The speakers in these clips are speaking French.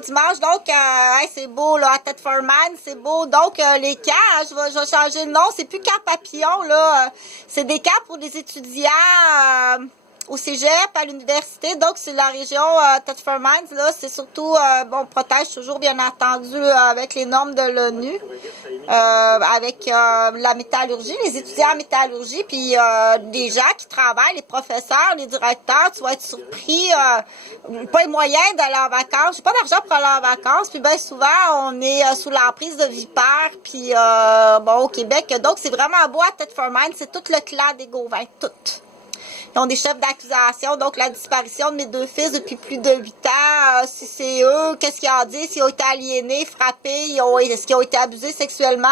dimanche. Donc, hey, c'est beau, là, à Tête for Man, c'est beau. Donc, les camps, hein, je vais changer le nom. C'est plus camp papillon, là. C'est des camps pour des étudiants au cégep, à l'université. Donc, c'est la région Tête for Man, là. C'est surtout, bon, on protège toujours, bien entendu, avec les normes de l'ONU. Avec la métallurgie, les étudiants en métallurgie, puis des gens qui travaillent, les professeurs, les directeurs, tu vas être surpris, pas les moyens d'aller en vacances, j'ai pas d'argent pour aller en vacances, puis bien souvent, on est sous l'emprise de vipères, puis bon, au Québec, donc c'est vraiment beau à Tête for Man, c'est tout le clan des Gauvin, tout. Ils ont des chefs d'accusation, donc la disparition de mes 2 fils depuis plus de 8 ans, si c'est eux, qu'est-ce qu'ils ont dit, s'ils ont été aliénés, frappés, est-ce qu'ils ont été abusés sexuellement,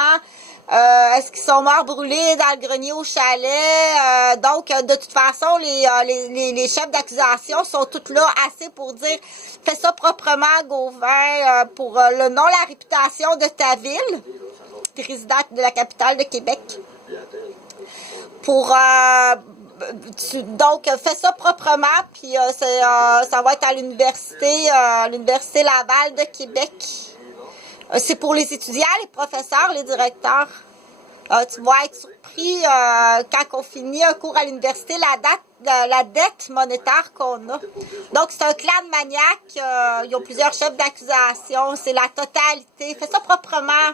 est-ce qu'ils sont morts brûlés dans le grenier au chalet, donc de toute façon, les chefs d'accusation sont tous là assez pour dire, fais ça proprement, Gauvin, pour le nom, la réputation de ta ville, résidente de la capitale de Québec, pour... donc, fais ça proprement, puis ça va être à l'université Laval de Québec. C'est pour les étudiants, les professeurs, les directeurs. Tu vas être surpris quand on finit un cours à l'université, la dette monétaire qu'on a. Donc, c'est un clan de maniaques. Ils ont plusieurs chefs d'accusation. C'est la totalité. Fais ça proprement.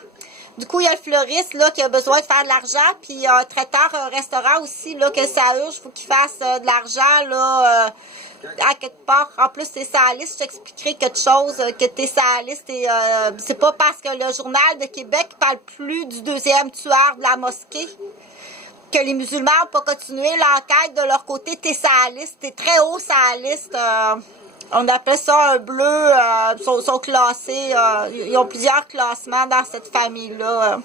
Du coup, il y a le fleuriste là, qui a besoin de faire de l'argent, puis un traiteur, un restaurant aussi, là, que ça urge, il faut qu'il fasse de l'argent là, à quelque part. En plus, t'es sur la liste, je t'expliquerai quelque chose, que t'es sur la liste. C'est pas parce que le Journal de Québec parle plus du 2e tueur de la mosquée que les musulmans n'ont pas continué l'enquête de leur côté. T'es sur la liste, t'es très haut sur la liste. On appelle ça un bleu, sont classés, ils ont plusieurs classements dans cette famille-là.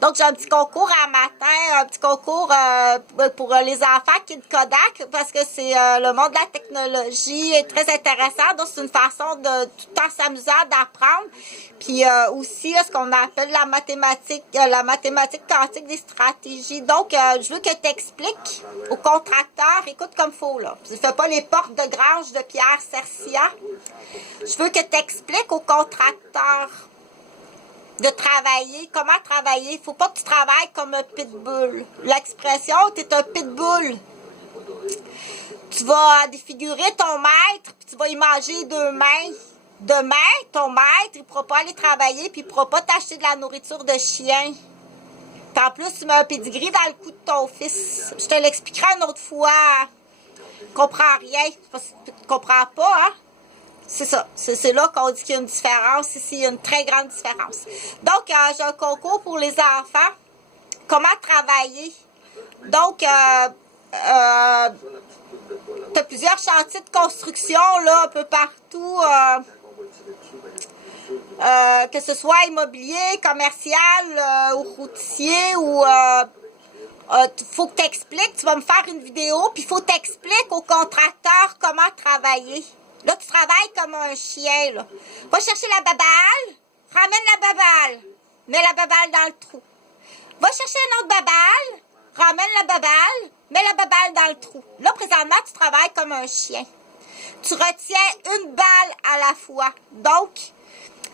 Donc, j'ai un petit concours à matin, un petit concours pour les enfants qui est de Kodak, parce que c'est le monde de la technologie est très intéressant. Donc, c'est une façon de tout le temps s'amuser d'apprendre. Puis aussi, ce qu'on appelle la mathématique quantique des stratégies. Donc, je veux que tu expliques aux contracteurs, écoute comme il faut, là. Je fais pas les portes de grange de Pierre Cercia. Je veux que tu expliques aux contracteurs de travailler, comment travailler. Il faut pas que tu travailles comme un pitbull. L'expression, tu es un pitbull. Tu vas défigurer ton maître, puis tu vas y manger 2 mains. Demain, ton maître, il ne pourra pas aller travailler, puis il ne pourra pas t'acheter de la nourriture de chien. Puis en plus, tu mets un pedigree dans le cou de ton fils. Je te l'expliquerai une autre fois. Tu comprends rien. Tu comprends pas, hein? C'est ça. C'est là qu'on dit qu'il y a une différence. Ici, il y a une très grande différence. Donc, j'ai un concours pour les enfants. Comment travailler? Donc, tu as plusieurs chantiers de construction, là, un peu partout. Que ce soit immobilier, commercial ou routier ou... faut que tu expliques. Tu vas me faire une vidéo, puis il faut que tu expliques aux contracteurs comment travailler. Là, tu travailles comme un chien, là. Va chercher la baballe, ramène la baballe, mets la baballe dans le trou. Va chercher une autre baballe, ramène la baballe, mets la baballe dans le trou. Là, présentement, tu travailles comme un chien. Tu retiens une balle à la fois. Donc,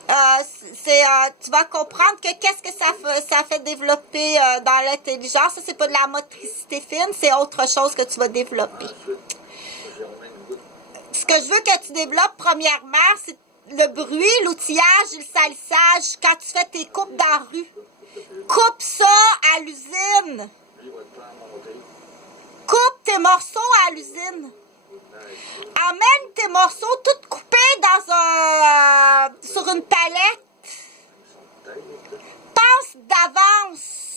tu vas comprendre que qu'est-ce que ça fait développer dans l'intelligence. Ça, c'est pas de la motricité fine, c'est autre chose que tu vas développer. Ce que je veux que tu développes, premièrement, c'est le bruit, l'outillage et le salissage quand tu fais tes coupes dans la rue. Coupe ça à l'usine. Coupe tes morceaux à l'usine. Emmène tes morceaux tout coupés sur une palette. Pense d'avance.